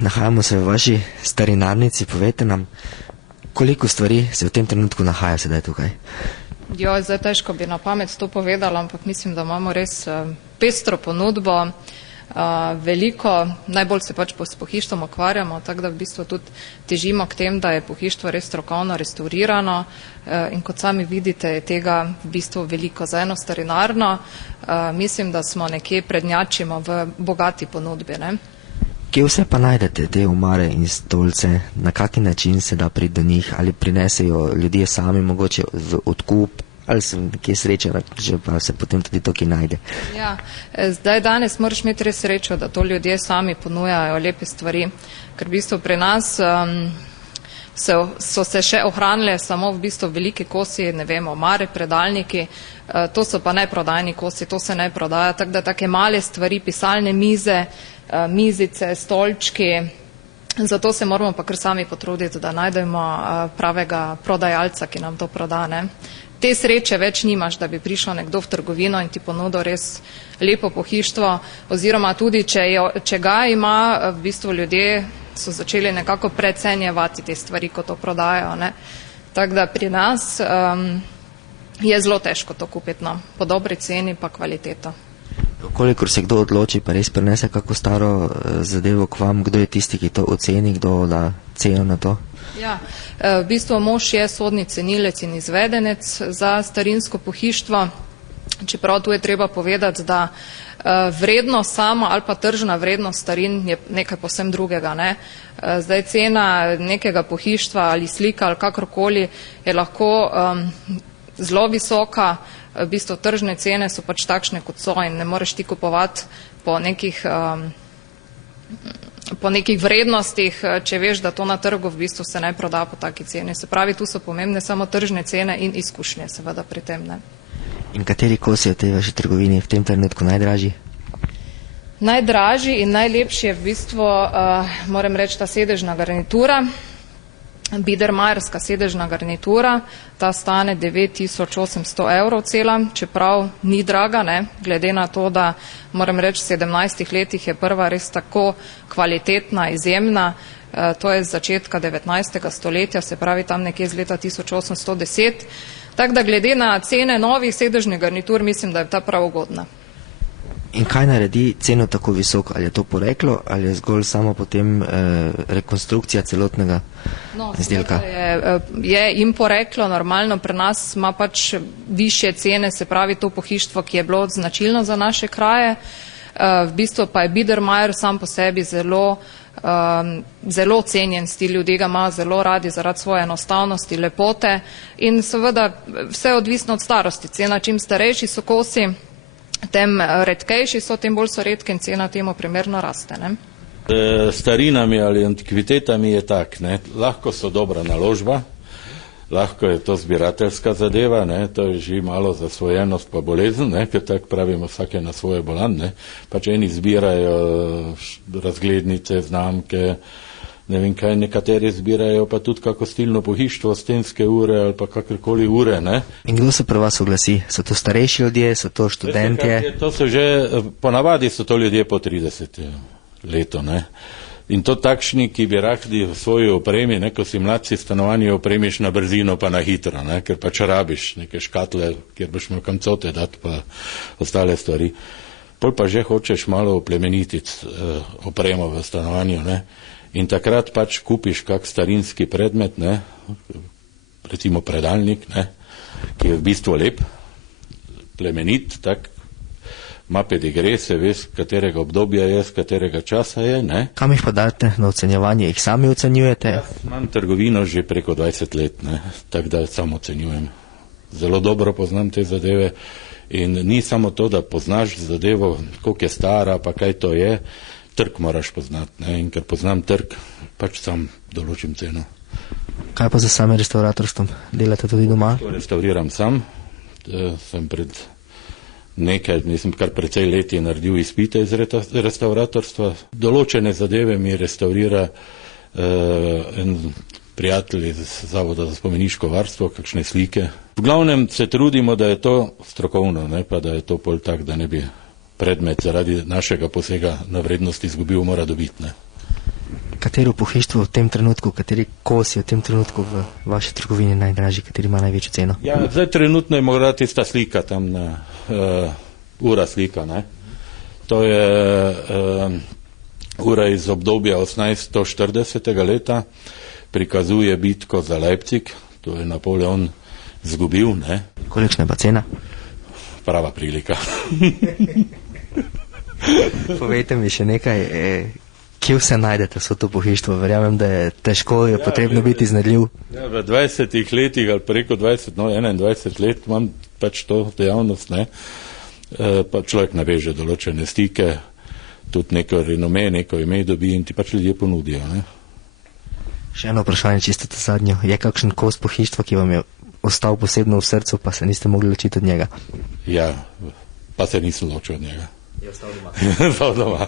Nahajamo se v vaši starinarnici, povejte nam, koliko stvari se v tem trenutku nahaja sedaj tukaj? Jo, zdaj težko bi na pamet to povedala, ampak mislim, da imamo res pestro ponudbo, veliko, najbolj se pač s pohištvom ukvarjamo, tako da v bistvu tudi težimo k tem, da je pohištvo res strokovno restaurirano in kot sami vidite je tega v bistvu veliko. Za eno starinarno mislim, da smo nekje prednjačimo v bogati ponudbi, ne? Kje vse pa najdete te omare in stolce, na kaki način se da priti do njih, ali prinesejo ljudje sami mogoče v odkup, ali so nekje sreča, že pa se potem tudi to, ki najde? Ja, zdaj danes moraš imeti res srečo, da to ljudje sami ponujajo lepe stvari, ker v bistvu pri nas so se še ohranile samo v bistvu veliki kosi, ne vem, omare, predalniki, to so pa neprodajni kosi, to se ne prodaja, tako da take male stvari, pisalne mize, mizice, stolčki, zato se moramo pa kar sami potruditi, da najdemo pravega prodajalca, ki nam to proda, ne. Te sreče več nimaš, da bi prišel nekdo v trgovino in ti ponudil res lepo pohištvo, oziroma tudi, če ga ima, v bistvu ljudje so začeli nekako precenjevati te stvari, ko to prodajajo, ne. Tako da pri nas je zelo težko to kupiti, no, po dobri ceni pa kvaliteto. Kolikor se kdo odloči, pa res prenese kako staro zadevo k vam, kdo je tisti, ki to oceni, kdo da ceno na to? Ja, v bistvu mož je sodni cenilec in izvedenec za starinsko pohištvo, čeprav tu je treba povedati, da vrednost sama ali pa tržna vrednost starin je nekaj povsem drugega, ne. Zdaj cena nekega pohištva ali slika ali kakorkoli je lahko zelo visoka, v bistvu tržne cene so pač takšne, kot so in ne moreš ti kupovati po nekih vrednostih, če veš, da to na trgu v bistvu se ne proda po taki ceni. Se pravi, tu so pomembne samo tržne cene in izkušnje seveda pri tem, ne. In kateri kosi v tej vaši trgovini v tem trenutku najdražji? Najdražji in najlepši je v bistvu, moram reči, ta sedežna garnitura, biedermajerska sedežna garnitura, ta stane 9800 € cela, čeprav ni draga, ne, glede na to, da moram reči, v 17 letih je prva res tako kvalitetna, izjemna, to je z začetka 19. stoletja, se pravi tam nekje z leta 1810, tako da glede na cene novih sedežnih garnitur mislim, da je ta prav ugodna. In kaj naredi ceno tako visoko? Ali je to poreklo, ali je zgolj samo potem rekonstrukcija celotnega izdelka? Je in poreklo, normalno pri nas ima pač višje cene, se pravi to pohištvo, ki je bilo značilno za naše kraje. V bistvu pa je biedermajer sam po sebi zelo cenjen stil, ljudje ga ima zelo radi zaradi svoje enostavnosti, lepote in seveda vse odvisno od starosti. Cena, čim starejši so kosi, tem redkejši so, tem bolj so redke in cena temu primerno raste, ne. Starinami ali antikvitetami je tak, ne, lahko so dobra naložba, lahko je to zbirateljska zadeva, ne, to je že malo zasvojenost pa bolezen, ne, ker tako pravimo vsake na svoje bolan, ne, pač eni zbirajo razglednice, znamke, ne vem kaj, nekateri zbirajo pa tudi kako stilno pohištvo, stenske ure ali pa kakorkoli ure, ne. In kdo se pri vas oglasi? So to starejši ljudje, so to študentje? To so že, ponavadi so to ljudje po 30 leto, ne. In to takšni, ki bi radi v svoji opremi, ne, ko si mladci stanovanje opremiš na brzino pa na hitro, ne, ker pač rabiš neke škatle, kjer boš imel kam cote dati pa ostale stvari. Pol pa že hočeš malo oplemenititi opremo v stanovanju, ne. In takrat pač kupiš kak starinski predmet, ne, recimo predalnik, ne, ki je v bistvu lep, plemenit, tak, ima pedigre, se ve, z katerega obdobja je, z katerega časa je, ne. Kam jih pa date na ocenjevanje? Jih sami ocenjujete? Jaz imam trgovino že preko 20 let, ne, tako da samo ocenjujem. Zelo dobro poznam te zadeve in ni samo to, da poznaš zadevo, koliko je stara, pa kaj to je, trg moraš poznati, ne, in ker poznam trg, pač sam določim ceno. Kaj pa za same restauratorstvom? Delate tudi doma? To restauriram sam, sem pred nisem kar precej leti naredil izpite iz restauratorstva. Določene zadeve mi restaurira en prijatelj iz Zavoda za spomeniško varstvo, kakšne slike. V glavnem se trudimo, da je to strokovno, ne, pa da je to pol tak, da ne bi predmet zaradi našega posega na vrednost izgubil, mora dobiti, ne. katero pohištvo v tem trenutku, kateri kos je v tem trenutku v vaši trgovini najdražji, kateri ima največjo ceno? Ja, zdaj trenutno je morda tista slika tam na ura slika, ne. To je ura iz obdobja 1840. leta, prikazuje bitko za Leipzig, to je Napoleon zgubil, ne. Kolikšna je pa cena? Prava prilika. Povejte mi še nekaj, kje vse najdete vso to pohištvo? Verjamem, da je težko, je potrebno biti iznajdljiv. Ja, v 20 letih ali preko 21 let imam pač to dejavnost, ne. Pa človek naveže določene stike, tudi neko renome, neko ime dobi in ti pač ljudje ponudijo, ne. Še eno vprašanje, čisto to zadnjo. Je kakšen kos pohištva, ki vam je ostal posebno v srcu, pa se niste mogli ločiti od njega? Ja, pa se nisem ločil od njega. Je ostal doma. Je ostal doma.